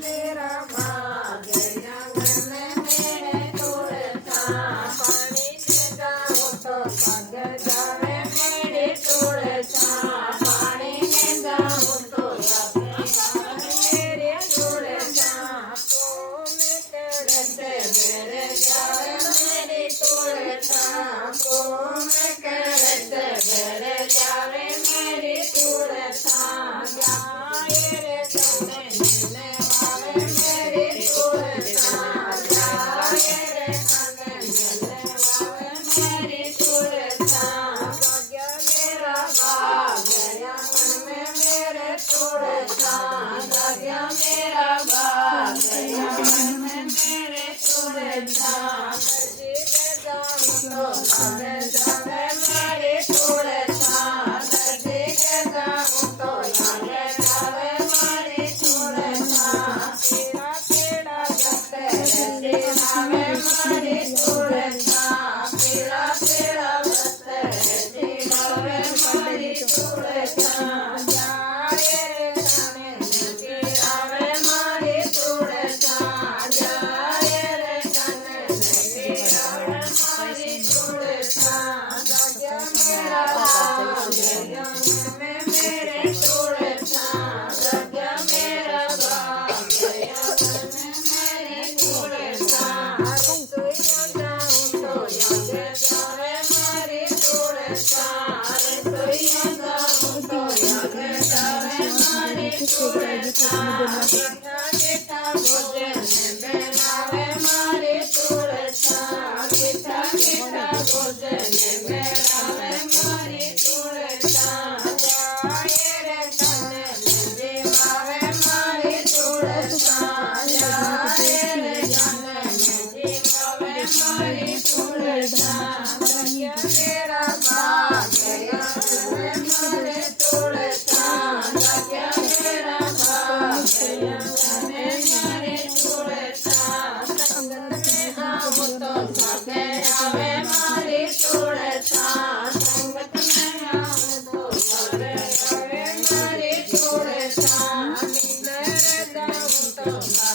मेरा भाग्य आंगन मेरे तोड़ता पानी में जाऊं तो पग जावे मेरे तोड़ता पानी में जाऊं तो पग मेरे तोड़ता को में करते मेरे जावे मेरे तोड़ता को में करते मेरे जावे मेरे तोड़ता जाए रे तने तो